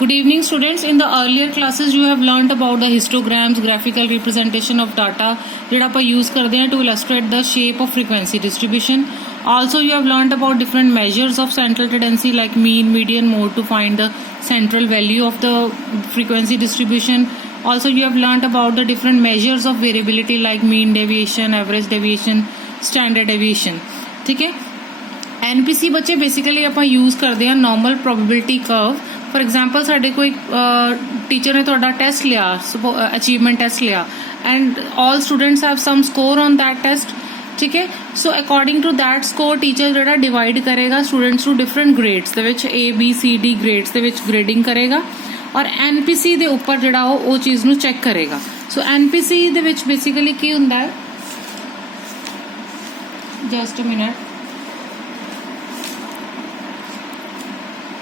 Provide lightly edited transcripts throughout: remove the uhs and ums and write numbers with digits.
Good evening, students. In the earlier classes, you have learnt about the histograms, graphical representation of data, that ਆਪਾਂ use ਕਰਦੇ हैं to illustrate the shape of frequency distribution. Also, you have learnt about different measures of central tendency like mean, median, mode to find the central value of the frequency distribution. Also, you have learnt about the different measures of variability like mean deviation, average deviation, standard deviation. ठीक है? NPC बच्चे basically ਆਪਾਂ use करते हैं normal probability curve. For example साढ़े कोई teacher ने थोड़ा टेस्ट लिया, अचीवमेंट टेस्ट लिया, and all students have some score on that test. ठीक है, so according to that score teacher ਜਿਹੜਾ डिवाइड करेगा स्टूडेंट्स टू डिफरेंट ग्रेड्स ਦੇ ਵਿੱਚ A B C D grades ਦੇ ਵਿੱਚ ग्रेडिंग करेगा और NPC ਦੇ ਉੱਪਰ ਜਿਹੜਾ ਉਹ ਚੀਜ਼ ਨੂੰ ਚੈੱਕ ਕਰੇਗਾ. ਸੋ NPC ਦੇ ਵਿੱਚ ਬੇਸਿਕਲੀ ਕੀ ਹੁੰਦਾ ਹੈ, ਜਸਟ ਅ ਮਿੰਟ.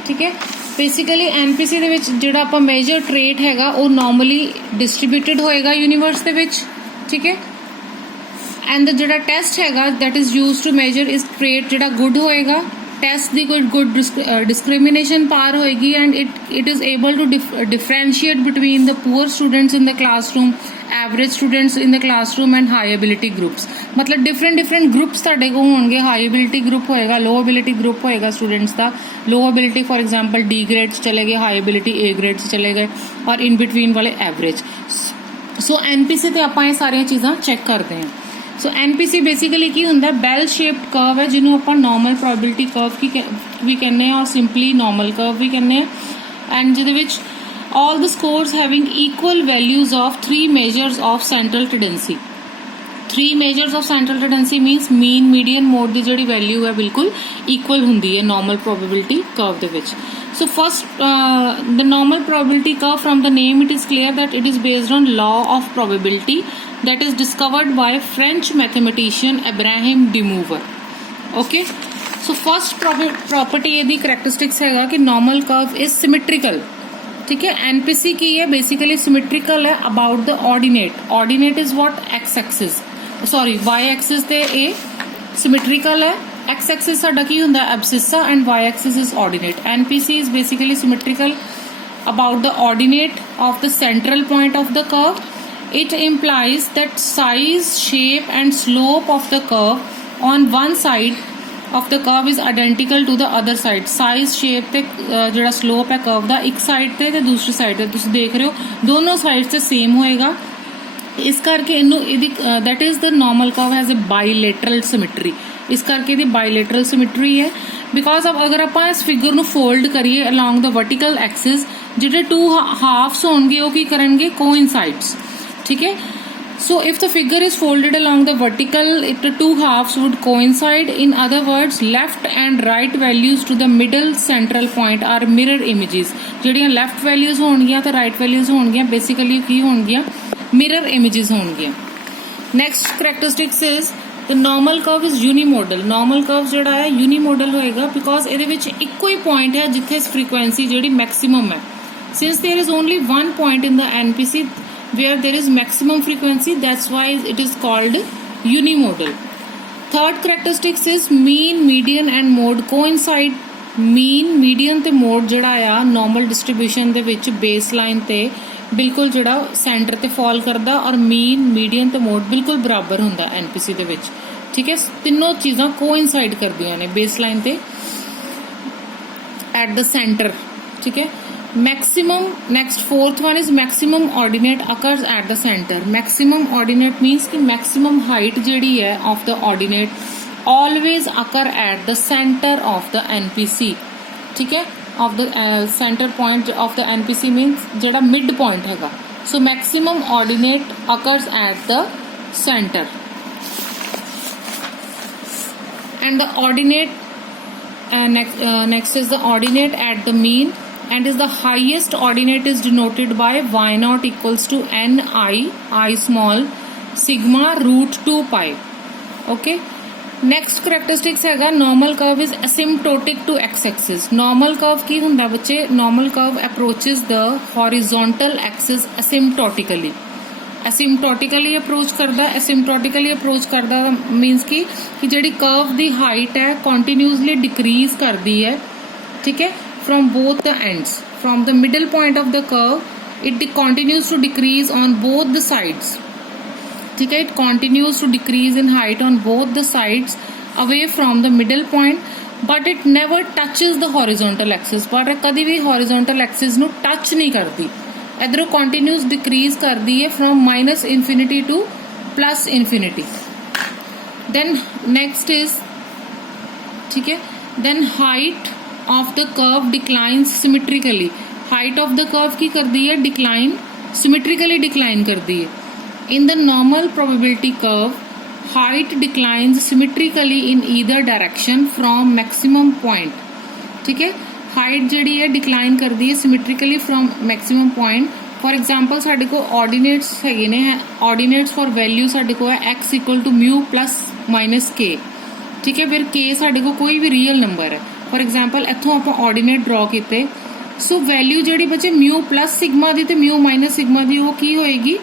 ठीक है, बेसिकली NPC ਦੇ ਵਿੱਚ ਜਿਹੜਾ ਆਪਾਂ ਮੇਜਰ ਟ੍ਰੇਟ ਹੈਗਾ ਉਹ ਨਾਰਮਲੀ ਡਿਸਟ੍ਰੀਬਿਊਟਡ ਹੋਏਗਾ ਯੂਨੀਵਰਸ ਦੇ ਵਿੱਚ. ਠੀਕ ਹੈ, ਐਂਡ ਜਿਹੜਾ ਟੈਸਟ ਹੈਗਾ that is used to measure ਇਸ ਟ੍ਰੇਟ ਜਿਹੜਾ ਗੁੱਡ ਹੋਏਗਾ. ਟੈਸਟ ਦੀ ਕੋਈ ਗੁੱਡ ਡਿਸਕ੍ਰਿਮੀਨੇਸ਼ਨ ਪਾਰ ਹੋਏਗੀ and it is able to differentiate between the poor students in the classroom, average students in the classroom and high ability groups. मतलब different groups ਤੁਹਾਡੇ ਕੋਲ ਹੋਣਗੇ. ਹਾਈ एबिलिटी ग्रुप होएगा, low ability group होएगा students ਦਾ. Low ability for example D grade च चले गए, हाई एबिलिटी A ग्रेड च चले गए और इन बिटवीन वाले एवरेज. सो NPC ਤੇ ਆਪਾਂ ਇਹ ਸਾਰੀਆਂ ਚੀਜ਼ਾਂ ਚੈੱਕ ਕਰਦੇ ਹਾਂ. ਸੋ NPC ਬੇਸਿਕਲੀ ਕੀ ਹੁੰਦਾ, ਬੈਲ ਸ਼ੇਪਡ ਕਰਵ ਹੈ ਜਿਹਨੂੰ ਆਪਾਂ ਨਾਰਮਲ ਪ੍ਰੋਬੇਬਿਲਿਟੀ ਕਰਵ ਵੀ ਕਹਿੰਦੇ ਆ ਔਰ ਸਿੰਪਲੀ ਨਾਰਮਲ ਕਰਵ ਵੀ ਕਹਿੰਦੇ ਆ. ਐਂਡ ਜਿਹਦੇ ਵਿੱਚ all the scores having equal values of three measures of central tendency. Three measures of central tendency means mean, median, mode ਦੀ ਜਿਹੜੀ value ਹੈ ਬਿਲਕੁਲ equal ਹੁੰਦੀ ਹੈ normal probability curve ਦੇ ਵਿੱਚ. So first the normal probability curve, from the name it is clear that it is based on law of probability that is discovered by French mathematician Abraham de Moivre. Okay, so first property ਇਹਦੀ characteristics ਹੈਗਾ ਕਿ normal curve is symmetrical. ठीक है, NPC की है basically symmetrical है about the ordinate. Ordinate is what, X axis, sorry Y axis ते a symmetrical है. एक्स एक्सिस साडा की हुंदा abscissa and Y axis is ordinate. NPC is basically symmetrical about the ordinate of the central point of the curve. It implies that size, shape and slope of the curve on one side of the curve is identical to the other side. Size, shape ਤੇ ਜਿਹੜਾ slope ਹੈ curve ਦਾ ਇੱਕ side ਤੇ ਤੇ ਦੂਸਰੀ side ਤੇ ਤੁਸੀਂ ਦੇਖ ਰਹੇ ਹੋ ਦੋਨੋਂ ਸਾਈਡਸ ਤੇ ਸੇਮ ਹੋਏਗਾ. ਇਸ ਕਰਕੇ ਇਹਨੂੰ ਇਹਦੀ that is the normal curve has a bilateral symmetry. ਇਸ ਕਰਕੇ ਇਹਦੀ bilateral symmetry ਹੈ because ਅਗਰ ਆਪਾਂ ਇਸ ਫਿਗਰ ਨੂੰ ਫੋਲਡ ਕਰੀਏ along the vertical axis, ਜਿਹੜੇ two halves ਹੋਣਗੇ ਉਹ ਕੀ ਕਰਨਗੇ, coincides. ਠੀਕ ਹੈ, so if the figure is folded along the vertical, the two halves would coincide. In other words, left and right values to the middle central point are mirror images. ਜਿਹੜੀਆਂ left values ਹੋਣਗੀਆਂ ਤੇ right values ਹੋਣਗੀਆਂ basically ਕੀ ਹੋਣਗੀਆਂ, mirror images ਹੋਣਗੀਆਂ. Next characteristics is the normal curve is unimodal. Normal curve ਜਿਹੜਾ ਹੈ unimodal ਹੋਏਗਾ because ਇਹਦੇ ਵਿੱਚ ਇੱਕੋ ਹੀ point ਹੈ ਜਿੱਥੇ frequency ਜਿਹੜੀ maximum ਹੈ. Since there is only one point in the NPC where there is maximum frequency, that's why it is called unimodal. Third characteristics is mean, median and mode coincide. Mean, median ਤੇ mode ਜਿਹੜਾ ਆ normal distribution ਦੇ ਵਿੱਚ baseline ਤੇ ਬਿਲਕੁਲ ਜਿਹੜਾ center ਤੇ fall ਕਰਦਾ ਔਰ mean, median ਤੇ mode ਬਿਲਕੁਲ ਬਰਾਬਰ ਹੁੰਦਾ NPC ਦੇ ਵਿੱਚ. ਠੀਕ ਹੈ, ਤਿੰਨੋਂ ਚੀਜ਼ਾਂ coincide ਕਰਦੀਆਂ ਨੇ baseline ਤੇ at the center. ਠੀਕ ਹੈ, maximum, next fourth one is maximum ordinate occurs at the center. Maximum ordinate means कि maximum height ਜਿਹੜੀ है of the ordinate always occur at the center of the NPC. ठीक है, of the center point of the NPC means ਜਿਹੜਾ mid point हैगा. So maximum ordinate occurs at the center and the ordinate next is the ordinate at the mean and is the highest ordinate is denoted by y naught equals to I small sigma root 2 pi. Okay, next characteristics हैगा normal curve is asymptotic to x axis. Normal curve की हुंदा बच्चे, normal curve approaches the horizontal axis asymptotically. asymptotically approach करदा means कि ਜਿਹੜੀ curve ਦੀ height है continuously decrease करदी है. ठीक है, from both the ends, from the middle point of the curve it continues to decrease on both the sides. ठीक है, it continues to decrease in height on both the sides away from the middle point, but it never touches the horizontal axis. पर कभी भी horizontal axis ਨੂੰ touch नहीं करती. इधरों continuous decrease करती है from minus infinity to plus infinity. Then next is, ठीक है, then height of the curve declines symmetrically. Height of the curve की कर दी है decline, symmetrically decline कर दी है. In the normal probability curve, height declines symmetrically in either direction from maximum point. ठीक है, height ਜਿਹੜੀ है decline कर दी है symmetrically from maximum point. For example ਸਾਡੇ को ordinates ਹੈਗੇ ਨੇ, ordinates for value ਸਾਡੇ को ਹੈ x equal to mu plus minus k. ठीक है, फिर k ਸਾਡੇ को कोई भी real number है. For example ਇੱਥੋਂ ਆਪਾਂ ordinate draw ਕੀਤੇ, ਸੋ ਵੈਲਿਊ ਜਿਹੜੀ ਬੱਚੇ mu plus sigma ਦੀ ਤੇ mu minus sigma ਦੀ ਉਹ ਕੀ ਹੋਏਗੀ,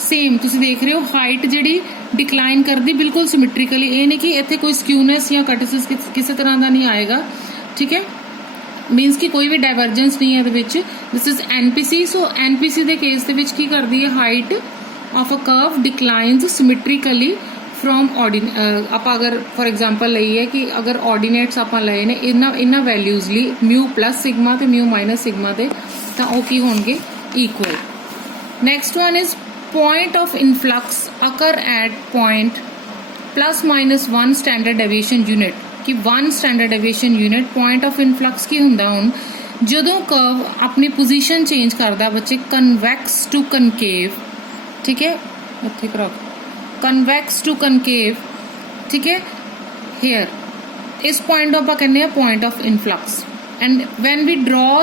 ਸੇਮ. ਤੁਸੀਂ ਦੇਖ ਰਹੇ ਹੋ ਹਾਈਟ ਜਿਹੜੀ ਡਿਕਲਾਈਨ ਕਰਦੀ ਬਿਲਕੁਲ ਸਿਮੈਟ੍ਰੀਕਲੀ, ਇਹ ਨਹੀਂ ਕਿ ਇੱਥੇ ਕੋਈ ਸਕਿਊਨੈਸ ਜਾਂ ਕਟਸਿਸ ਕਿਸੇ ਤਰ੍ਹਾਂ ਦਾ ਨਹੀਂ ਆਏਗਾ. ਠੀਕ ਹੈ, ਮੀਨਸ ਕਿ ਕੋਈ ਵੀ ਡਾਇਵਰਜੈਂਸ ਨਹੀਂ ਹੈ ਇਹਦੇ ਵਿੱਚ. This is NPC. So NPC ਦੇ ਕੇਸ ਦੇ ਵਿੱਚ ਕੀ ਕਰਦੀ ਹੈ, height of a curve declines symmetrically from ਆਪਾਂ ਅਗਰ ਫॉर ਐਗਜ਼ਾਮਪਲ ਲਈਏ ਕਿ ਅਗਰ ਆਰਡੀਨੇਟਸ ਆਪਾਂ ਲਏ ਨੇ ਇਹਨਾਂ ਵੈਲਿਊਜ਼ ਲਈ ਮਿਊ ਪਲੱਸ ਸਿਗਮਾ ਤੇ ਮਿਊ ਮਾਈਨਸ ਸਿਗਮਾ ਤੇ, ਤਾਂ ਉਹ ਕੀ ਹੋਣਗੇ, equal. Next one is point of influx occur at point plus minus 1 standard deviation unit. कि 1 standard deviation unit point of influx की ਹੁੰਦਾ ਹੁਣ ਜਦੋਂ curve ਆਪਣੀ position change ਕਰਦਾ ਬੱਚੇ convex to concave. ਠੀਕ ਹੈ, ਇੱਥੇ ਕਰਾ convex to concave. ਠੀਕ ਹੈ, here ਇਸ point ਨੂੰ ਆਪਾਂ ਕਹਿੰਦੇ ਆ point of influx. And when we draw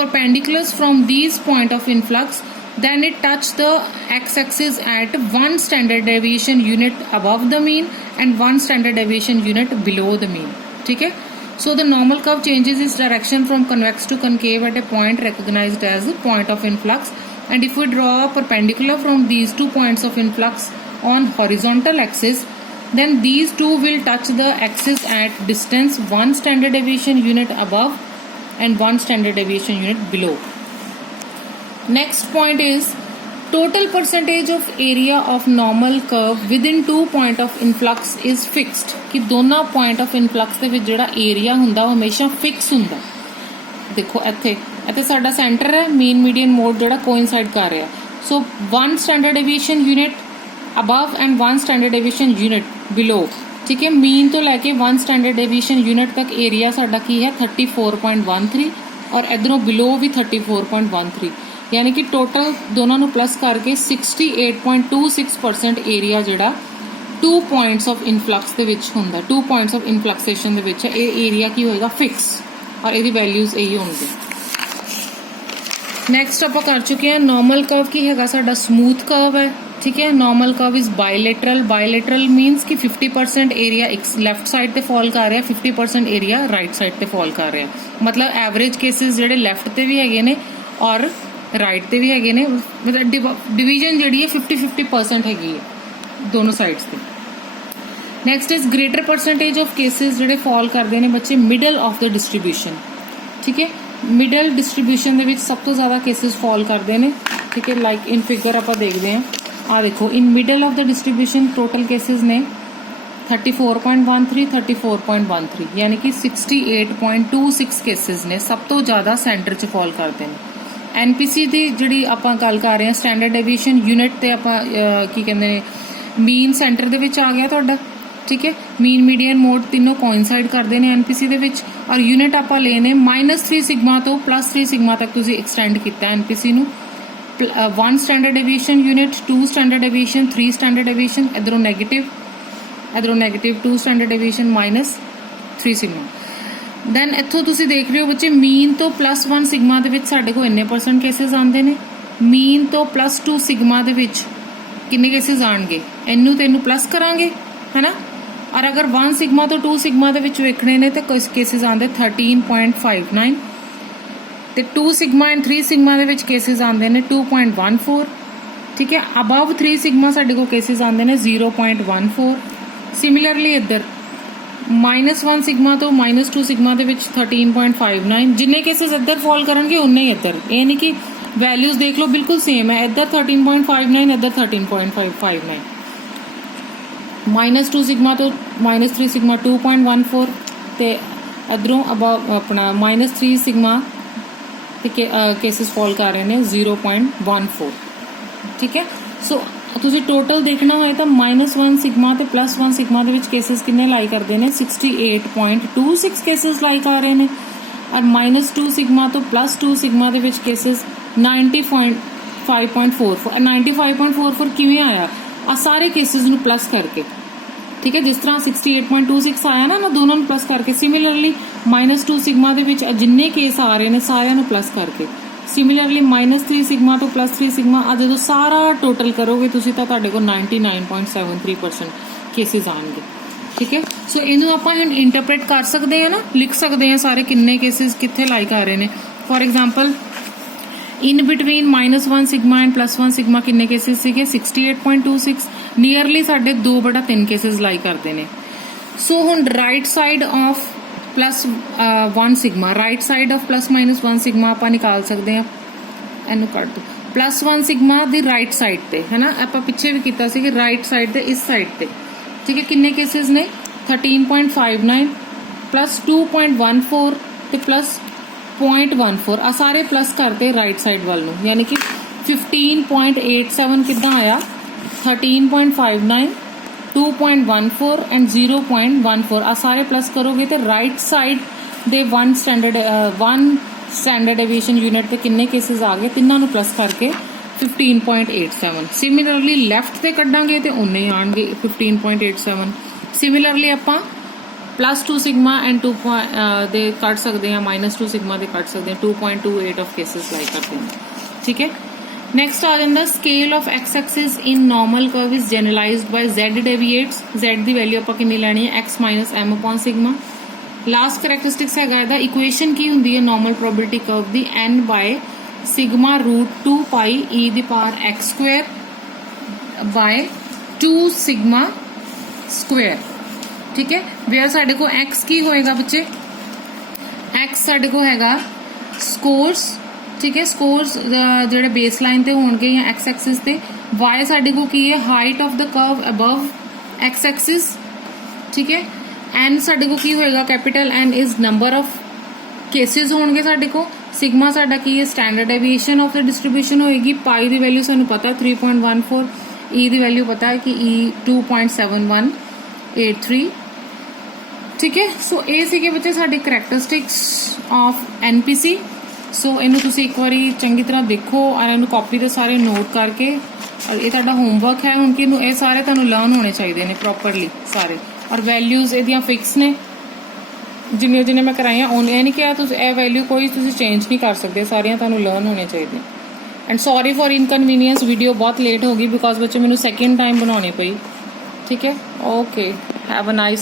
perpendiculars from these point of influx, then it touch the x-axis at 1 standard deviation unit above the mean and 1 standard deviation unit below the mean. ठीक है, so the normal curve changes its direction from convex to concave at a point recognized as the point of influx. And if we draw a perpendicular from these two points of influx on horizontal axis, then these two will touch the axis at distance 1 standard deviation unit above and 1 standard deviation unit below. Next point is total percentage of area of normal curve within 2 point of influx is fixed. कि दोनों point of influx ਦੇ ਵਿੱਚ ਜਿਹੜਾ area ਹੁੰਦਾ ਉਹ ਹਮੇਸ਼ਾ fix ਹੁੰਦਾ. ਦੇਖੋ ਇੱਥੇ ਸਾਡਾ ਸੈਂਟਰ ਹੈ, ਮੀਨ ਮੀਡੀਅਨ ਮੋਡ ਜਿਹੜਾ ਕੋਇਨਸਾਈਡ ਕਰ ਰਿਹਾ. So 1 standard deviation unit above and 1 standard deviation unit below. ਠੀਕ ਹੈ, ਮੀਨ ਤੋਂ ਲੈ ਕੇ 1 ਸਟੈਂਡਰਡ ਡੇਵੀਏਸ਼ਨ ਯੂਨਿਟ ਤੱਕ ਏਰੀਆ ਸਾਡਾ ਕੀ ਹੈ, 34.13, ਔਰ ਇਧਰੋਂ ਬਿਲੋ ਵੀ 34.13. यानी कि टोटल दोनों ਨੂੰ प्लस करके 68.26% एरिया ਜਿਹੜਾ 2 पॉइंट्स ऑफ इनफ्लक्स ਦੇ ਵਿੱਚ ਹੁੰਦਾ, 2 पॉइंट्स ऑफ इनफ्लक्सेशन ਦੇ ਵਿੱਚ ਇਹ ਏਰੀਆ ਕੀ ਹੋਏਗਾ, ਫਿਕਸ, ਔਰ ਇਹਦੀ ਵੈਲਿਊਜ਼ ਇਹੀ ਹੋਣਗੇ. ਨੈਕਸਟ ਆਪਾਂ ਕਰ ਚੁੱਕੇ ਹਾਂ ਨਾਰਮਲ ਕਰਵ ਕੀ ਹੈਗਾ ਸਾਡਾ, ਸਮੂਥ ਕਰਵ ਹੈ. ਠੀਕ ਹੈ, ਨਾਰਮਲ ਕਰਵ ਇਜ਼ ਬਾਇਲੇਟਰਲ. ਬਾਇਲੇਟਰਲ ਮੀਨਸ ਕਿ 50% ਏਰੀਆ ਇੱਕ ਲੈਫਟ ਸਾਈਡ ਤੇ ਫਾਲ ਕਰ ਰਿਹਾ, 50% ਏਰੀਆ ਰਾਈਟ ਸਾਈਡ ਤੇ ਫਾਲ ਕਰ ਰਿਹਾ. ਮਤਲਬ ਐਵਰੇਜ ਕੇਸਿਸ ਜਿਹੜੇ ਲੈਫਟ ਤੇ ਵੀ ਹੈਗੇ ਨੇ ਔਰ ਰਾਈਟ ਤੇ ਵੀ ਹੈਗੇ ਨੇ. ਮਤਲਬ ਡਿਵੀਜ਼ਨ ਜਿਹੜੀ ਹੈ 50-50% ਹੈਗੀ ਹੈ ਦੋਨੋਂ ਸਾਈਡਸ ਤੇ. Next is greater percentage of cases ਜਿਹੜੇ ਫਾਲ ਕਰਦੇ ਨੇ ਬੱਚੇ ਮਿਡਲ ਆਫ ਦ ਡਿਸਟ੍ਰੀਬਿਊਸ਼ਨ. ਠੀਕ ਹੈ, ਮਿਡਲ ਡਿਸਟ੍ਰੀਬਿਊਸ਼ਨ ਦੇ ਵਿੱਚ ਸਭ ਤੋਂ ਜ਼ਿਆਦਾ ਕੇਸਿਸ ਫਾਲ ਕਰਦੇ ਨੇ. ਠੀਕ ਹੈ, ਲਾਈਕ ਇਨ ਫਿਗਰ ਆਪਾਂ ਦੇਖਦੇ ਹਾਂ, ਆਹ ਦੇਖੋ in middle of the distribution total cases ਨੇ 34.13, 34.13, ਯਾਨੀ ਕਿ 68.26 ਕੇਸਿਸ ਨੇ ਸਭ ਤੋਂ ਜ਼ਿਆਦਾ ਸੈਂਟਰ 'ਚ ਫਾਲ ਕਰਦੇ ਨੇ. ਐਨਪੀਸੀ ਦੀ ਜਿਹੜੀ ਆਪਾਂ ਗੱਲ ਕਰ ਰਹੇ ਹਾਂ ਸਟੈਂਡਰਡ ਡੇਵੀਏਸ਼ਨ ਯੂਨਿਟ ਤੇ ਆਪਾਂ ਕੀ ਕਹਿੰਦੇ ਨੇ, ਮੀਨ ਸੈਂਟਰ ਦੇ ਵਿੱਚ ਆ ਗਿਆ ਤੁਹਾਡਾ. ਠੀਕ ਹੈ, ਮੀਨ ਮੀਡੀਅਨ ਮੋਡ ਤਿੰਨੋਂ ਕੋਇਨਸਾਈਡ ਕਰਦੇ ਨੇ ਐਨਪੀਸੀ ਦੇ ਵਿੱਚ, ਔਰ ਯੂਨਿਟ ਆਪਾਂ ਲਏ ਨੇ -3 ਸਿਗਮਾ ਤੋਂ +3 ਸਿਗਮਾ ਤੱਕ ਤੁਸੀਂ ਐਕਸਟੈਂਡ ਕੀਤਾ ਐਨਪੀਸੀ ਨੂੰ. 1 standard deviation unit, 2 standard deviation, 3 standard deviation, ਇਧਰੋਂ negative 2 standard deviation -3 sigma. Then ਇੱਥੋਂ ਤੁਸੀਂ ਦੇਖ ਰਹੇ ਹੋ ਬੱਚੇ ਮੀਨ ਤੋਂ +1 ਸਿਗਮਾ ਦੇ ਵਿੱਚ ਸਾਡੇ ਕੋਲ ਇੰਨੇ % ਕੇਸਿਸ ਆਉਂਦੇ ਨੇ. ਮੀਨ ਤੋਂ +2 ਸਿਗਮਾ ਦੇ ਵਿੱਚ ਕਿੰਨੇ ਕੇਸਿਸ ਆਣਗੇ, ਇਹਨੂੰ ਤੇ ਇਹਨੂੰ ਪਲੱਸ ਕਰਾਂਗੇ, ਹੈ ਨਾ. ਔਰ ਅਗਰ 1 ਸਿਗਮਾ ਤੋਂ 2 ਸਿਗਮਾ ਦੇ ਵਿੱਚ ਵੇਖਣੇ ਨੇ ਤਾਂ ਕੇਸਿਸ ਆਉਂਦੇ 13.59, ਤੇ 2 ਸਿਗਮਾ ਐਂਡ 3 ਸਿਗਮਾ ਦੇ ਵਿੱਚ ਕੇਸਿਸ ਆਉਂਦੇ ਨੇ 2.14. ਠੀਕ ਹੈ, ਅਬਵ 3 ਸਿਗਮਾ ਸਾਡੇ ਕੋਲ ਕੇਸਿਸ ਆਉਂਦੇ ਨੇ 0.14. ਸਿਮਿਲਰਲੀ ਇੱਧਰ -1 ਸਿਗਮਾ ਤੋਂ -2 ਸਿਗਮਾ ਦੇ ਵਿੱਚ 13.59 ਜਿੰਨੇ ਕੇसेस ਇੱਧਰ ਫਾਲ ਕਰਨਗੇ ਉਨੇ ਹੀ ਇੱਧਰ, ਇਹ ਨਹੀਂ ਕਿ ਵੈਲਿਊਜ਼ ਦੇਖ ਲਓ ਬਿਲਕੁਲ ਸੇਮ ਹੈ, ਇੱਧਰ 13.59 ਇੱਧਰ 13.59 -2 ਸਿਗਮਾ ਤੋਂ -3 ਸਿਗਮਾ 2.14 ਤੇ ਇੱਧਰੋਂ ਆਪਣਾ -3 ਸਿਗਮਾ ਤੇ ਕੇसेस ਫਾਲ ਕਰ ਰਹੇ ਨੇ 0.14, ਠੀਕ ਹੈ। ਸੋ ਤੁਸੀਂ ਟੋਟਲ ਦੇਖਣਾ ਹੋਏ ਤਾਂ -1 ਸਿਗਮਾ ਤੇ +1 ਸਿਗਮਾ ਦੇ ਵਿੱਚ ਕੇसेस ਕਿੰਨੇ ਲਾਈ ਕਰਦੇ ਨੇ 68.26 ਕੇसेस ਲਾਈ ਕਰ ਰਹੇ ਨੇ, ਔਰ -2 ਸਿਗਮਾ ਤੋਂ +2 ਸਿਗਮਾ ਦੇ ਵਿੱਚ ਕੇसेस 95.44 95.44 ਕਿਵੇਂ ਆਇਆ, ਆ ਸਾਰੇ ਕੇसेस ਨੂੰ ਪਲੱਸ ਕਰਕੇ, ਠੀਕ ਹੈ। ਜਿਸ ਤਰ੍ਹਾਂ 68.26 ਆਇਆ ਨਾ ਦੋਨਾਂ ਨੂੰ ਪਲੱਸ ਕਰਕੇ, ਸਿਮਿਲਰਲੀ -2 ਸਿਗਮਾ ਦੇ ਵਿੱਚ ਜਿੰਨੇ ਕੇਸ ਆ ਰਹੇ ਨੇ ਸਾਰਿਆਂ ਨੂੰ ਪਲੱਸ ਕਰਕੇ, ਸਿਮਿਲਰਲੀ -3 ਸਿਗਮਾ ਤੋਂ +3 ਸਿਗਮਾ ਆ ਜਦੋਂ ਸਾਰਾ ਟੋਟਲ ਕਰੋਗੇ ਤੁਸੀਂ ਤਾਂ ਤੁਹਾਡੇ ਕੋਲ 99.73% ਕੇਸਿਸ ਆਣਗੇ, ਠੀਕ ਹੈ। ਸੋ ਇਹਨੂੰ ਆਪਾਂ ਹੁਣ ਇੰਟਰਪ੍ਰੀਟ ਕਰ ਸਕਦੇ ਹਾਂ ਨਾ, ਲਿਖ ਸਕਦੇ ਹਾਂ ਸਾਰੇ ਕਿੰਨੇ ਕੇਸਿਸ ਕਿੱਥੇ ਲਾਈ ਕਰ ਰਹੇ ਨੇ। For example in between -1 sigma and +1 sigma ਕਿੰਨੇ ਕੇਸਿਸ ਸੀਗੇ 68.26, ਨੀਅਰਲੀ ਸਾਡੇ 2/3 ਕੇਸਿਸ ਲਾਈ ਕਰਦੇ ਨੇ। ਸੋ ਹੁਣ right side of +1 sigma, right side of +-1 sigma ਆਪਾਂ ਨਿਕਾਲ ਸਕਦੇ ਹਾਂ, ਇਹਨੂੰ ਕੱਢ ਦੋ। +1 ਸਿਗਮਾ ਦੀ ਰਾਈਟ ਸਾਈਡ ਤੇ ਹੈ ਨਾ, ਆਪਾਂ ਪਿੱਛੇ ਵੀ ਕੀਤਾ ਸੀ ਕਿ ਰਾਈਟ ਸਾਈਡ ਤੇ ਇਸ ਸਾਈਡ ਤੇ, ਠੀਕ ਹੈ। ਕਿੰਨੇ ਕੇਸਿਸ ਨੇ 13.59 +2.14 ਤੇ +0.14 ਆ ਸਾਰੇ ਪਲੱਸ ਕਰਤੇ ਰਾਈਟ ਸਾਈਡ ਵੱਲ ਨੂੰ, ਯਾਨੀ ਕਿ 15.87 ਕਿੱਦਾਂ ਆਇਆ 13.59 2.14 ਐਂਡ 0.14 ਆ ਸਾਰੇ ਪਲੱਸ ਕਰੋਗੇ ਤੇ ਰਾਈਟ ਸਾਈਡ ਦੇ 1 ਸਟੈਂਡਰਡ ਡੇਵੀਏਸ਼ਨ ਯੂਨਿਟ ਤੇ ਕਿੰਨੇ ਕੇਸਿਸ ਆ ਗਏ, ਤਿੰਨਾਂ ਨੂੰ ਪਲੱਸ ਕਰਕੇ 15.87। ਸਿਮਿਲਰਲੀ ਲੈਫਟ ਤੇ ਕੱਢਾਂਗੇ ਤੇ ਉਨੇ ਹੀ ਆਣਗੇ 15.87। ਸਿਮਿਲਰਲੀ ਆਪਾਂ +2 ਸਿਗਮਾ ਐਂਡ 2 ਦੇ ਕੱਢ ਸਕਦੇ ਹਾਂ, -2 ਸਿਗਮਾ ਦੇ ਕੱਢ ਸਕਦੇ ਹਾਂ, 2.28 ਆਫ ਕੇਸਿਸ ਲਾਈ ਕਰਦੇ ਹਾਂ, ਠੀਕ ਹੈ। ਨੈਕਸਟ ਆ ਜਾਂਦਾ scale of x axis in normal curve is generalised by z deviates. z ਦੀ ਵੈਲਿਊ ਆਪਾਂ ਕਿੰਨੀ ਲੈਣੀ ਹੈ x - m/σ। ਲਾਸਟ ਕਰੈਕਟਰਿਸਟਿਕਸ ਹੈਗਾ ਇਹਦਾ, ਇਕੁਏਸ਼ਨ ਕੀ ਹੁੰਦੀ ਹੈ ਨਾਰਮਲ ਪ੍ਰੋਬੇਬਿਲਿਟੀ ਕਰਵ ਦੀ n/√2 ਪਾਈ e⁻x² ਬਾਈ 2 ਸਿਗਮਾ ਸਕੁਅਰ, ਠੀਕ ਹੈ। ਵੇਅਰ ਸਾਡੇ ਕੋਲ x ਕੀ ਹੋਏਗਾ ਬੱਚੇ, x ਸਾਡੇ ਕੋਲ ਹੈਗਾ ਸਕੋਰਸ, ਠੀਕ ਹੈ। ਸਕੋਰਸ ਜਿਹੜੇ ਬੇਸ ਲਾਈਨ ਤੇ ਹੋਣਗੇ ਜਾਂ x ਐਕਸਿਸ ਤੇ, y ਸਾਡੇ ਕੋਲ ਕੀ ਹੈ height of the curve above x Axis, ਠੀਕ ਹੈ। n ਸਾਡੇ ਕੋਲ ਕੀ ਹੋਏਗਾ capital N is number of cases ਹੋਣਗੇ ਸਾਡੇ ਕੋਲ। ਸਿਗਮਾ ਸਾਡਾ ਕੀ ਹੈ standard deviation of the distribution ਹੋਏਗੀ। ਪਾਈ ਦੀ ਵੈਲਿਊ ਸਾਨੂੰ ਪਤਾ 3.14, e ਦੀ ਵੈਲਿਊ ਪਤਾ ਹੈ ਕਿ e 2.7183, ਠੀਕ ਹੈ। ਸੋ ਇਹ ਸੀਗੇ ਬੱਚੇ ਸਾਡੇ ਕਰੈਕਟਰਿਸਟਿਕਸ ਆਫ NPC। ਸੋ ਇਹਨੂੰ ਤੁਸੀਂ ਇੱਕ ਵਾਰੀ ਚੰਗੀ ਤਰ੍ਹਾਂ ਦੇਖੋ ਔਰ ਇਹਨੂੰ ਕਾਪੀ ਤੇ ਸਾਰੇ ਨੋਟ ਕਰਕੇ, ਔਰ ਇਹ ਤੁਹਾਡਾ ਹੋਮਵਰਕ ਹੈ ਹੁਣ ਕਿ ਇਹਨੂੰ ਇਹ ਸਾਰੇ ਤੁਹਾਨੂੰ ਲਰਨ ਹੋਣੇ ਚਾਹੀਦੇ ਨੇ ਪ੍ਰੋਪਰਲੀ ਸਾਰੇ, ਔਰ ਵੈਲਿਊਜ਼ ਇਹਦੀਆਂ ਫਿਕਸ ਨੇ ਜਿੰਨੇ ਮੈਂ ਕਰਾਈਆਂ ਉਹਨੇ, ਇਹ ਨਹੀਂ ਕਿਹਾ ਤੁਸੀਂ ਇਹ ਵੈਲਿਊ ਕੋਈ ਤੁਸੀਂ ਚੇਂਜ ਨਹੀਂ ਕਰ ਸਕਦੇ, ਸਾਰੀਆਂ ਤੁਹਾਨੂੰ ਲਰਨ ਹੋਣੇ ਚਾਹੀਦੇ। And sorry for inconvenience, video ਬਹੁਤ ਲੇਟ ਹੋ ਗਈ ਬਿਕੋਜ਼ ਬੱਚੇ ਮੈਨੂੰ ਸੈਕਿੰਡ ਟਾਈਮ ਬਣਾਉਣੀ ਪਈ, ਠੀਕ ਹੈ। Okay, have a nice